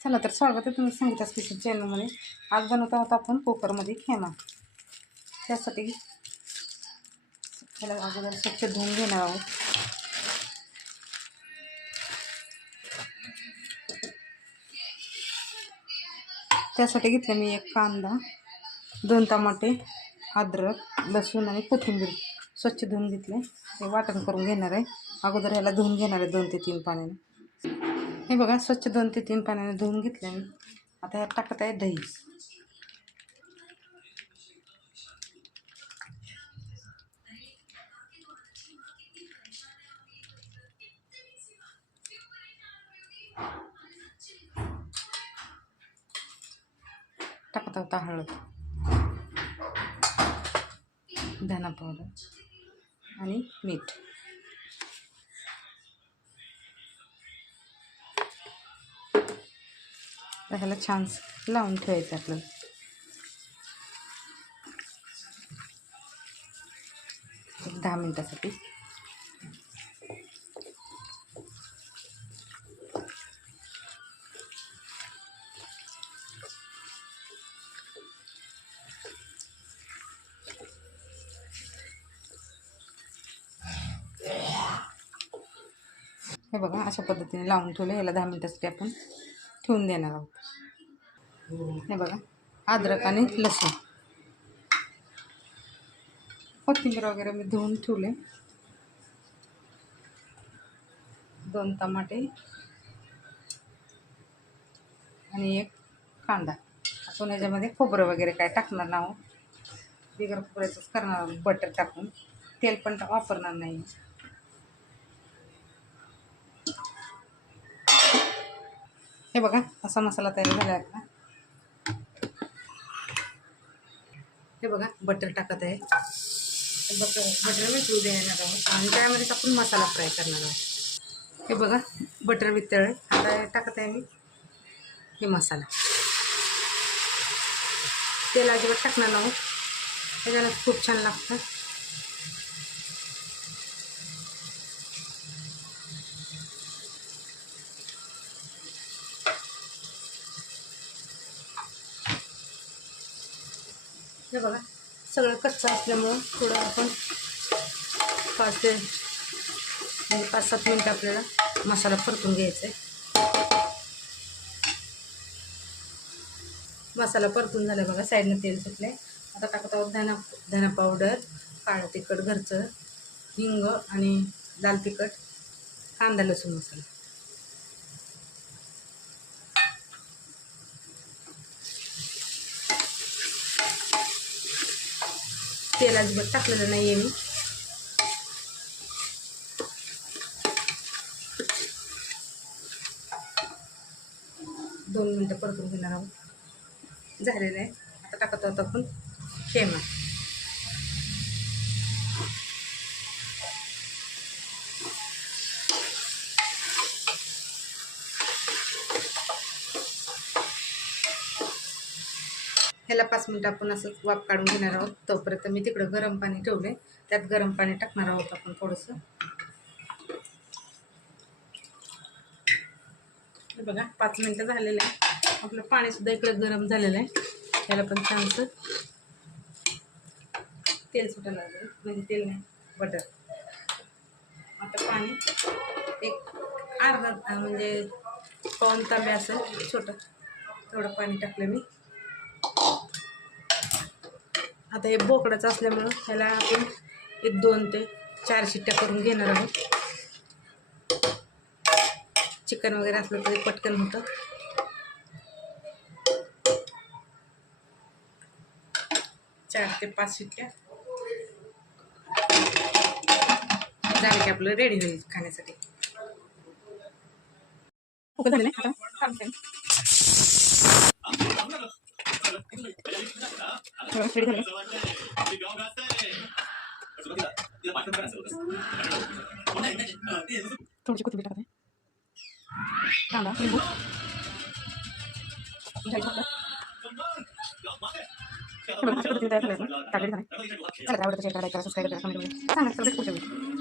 चला तर स्वागत आहे तुम्ही संगीताच किचन चॅनलमध्ये आज बनवत आहोत आपण कुकरमध्ये खेमा. त्यासाठी त्याला अगोदर स्वच्छ धुवून घेणार आहोत. त्यासाठी घेतलं मी एक कांदा दोन टमाटे अद्रक लसूण आणि कोथिंबीर. स्वच्छ धुवून घेतले हे वाटण करून घेणार आहे. अगोदर ह्याला धुवून घेणार आहे दोन ते तीन पाण्याने. हे बघा स्वच्छ दोन ते तीन पाण्याने धुवून घेतले मी. आता ह्यात टाकत आहे दही. टाकत होता हळद धना पावडर आणि मीठ. तर ह्याला छान लावून ठेवायचं आपल्याला. एक दहा मिनटासाठी. हे बघा अशा पद्धतीने लावून ठेवलं. याला दहा मिनटासाठी आपण ठेवून देणार आहोत. हे बघा अद्रक आणि लसूण. कोथिंबीर वगैरे मी धुवून ठेवले. दोन टमाटे आणि एक कांदा. आपण याच्यामध्ये खोबरं वगैरे काय टाकणार नाही बिगर खोबऱ्याचंच करणार बटर टाकून. तेल पण वापरणार नाही. हे बघा असा मसाला तयार झाला आहे आपला. हे बघा बटर टाकत आहे. बटर बटर वितळू देणार आहोत. आणि त्यामध्येच आपण मसाला फ्राय करणार आहोत. हे बघा बटर वितळ. आता टाकत आहे मी हे मसाला. तेल अजिबात टाकणार आहोत त्याच्यानं खूप छान लागतं. हे बघा सगळं कच्चं असल्यामुळं थोडं आपण पाच ते म्हणजे पाच सात मिनटं आपल्याला मसाला परतून घ्यायचा आहे. मसाला परतून झाला बघा साईडनं तेल सुटले आता टाकत आहोत धना धना पावडर काळं तिखट घरचं हिंग आणि लाल तिखट कांदा लसूण मसाला. तेल अजिबात टाकलेलं नाही आहे मी. दोन मिनटं परतून घेणार आहोत. झालेलं आहे. आता टाकत आहोत आपण शेमा ह्याला पाच मिनटं आपण असं वाफ काढून घेणार आहोत. तोपर्यंत मी तिकडं गरम पाणी ठेवले त्यात गरम पाणी टाकणार आहोत आपण थोडंसं. बघा पाच मिनटं झालेलं आहे. आपलं पाणीसुद्धा इकडं गरम झालेलं आहे. त्याला पण छानसं तेल सुटायला लागलं म्हणजे तेल नाही बटर. आता पाणी एक अर्धा म्हणजे पाऊन तांबे असं छोटं. थोडं पाणी टाकलं मी. आता हे बोकडाचं असल्यामुळं ह्याला आपण एक दोन ते चार शिट्ट्या करून घेणार आहोत. चिकन वगैरे असलं तरी पटकन होतं. चार ते पाच शिट्ट्या. झालं की आपलं रेडी होईल खाण्यासाठी. झालं झालं. थोडीशी कोथिंबीर टाकते कांदा लिंबू तयार झालं. टाकलेलं आहे. चला आवडतं शेअर करा, लाईक करा, सबस्क्राईब करा, कमेंट. सांगा, सगळं पुढच्या.